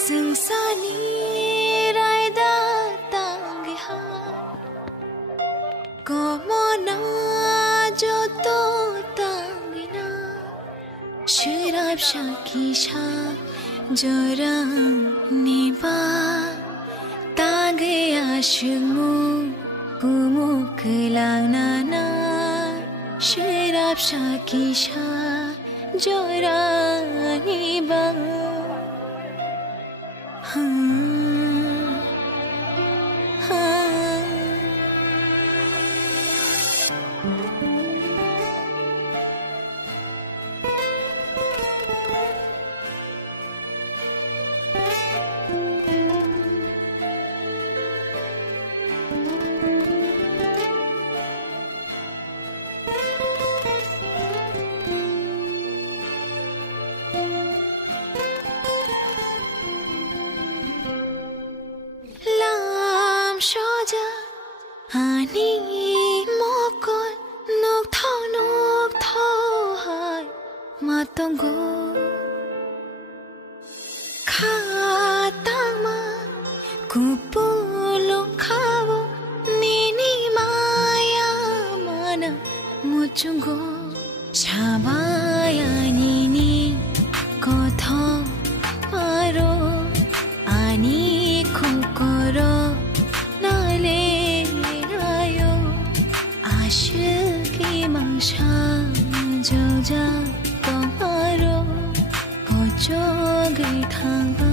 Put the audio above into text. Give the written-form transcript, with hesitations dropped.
Sungsani raida tangi hai Como na joto tangi na Shirab shakisha jora niba Tangi ashumu kumuk langna na Shirab shakisha jora niba Ani mokon nok thau hai matongo khatama kupulong khawo nini maya mana muchungo shabaya nini kotho paro ani kokoro Joja tomaro kocho gai thang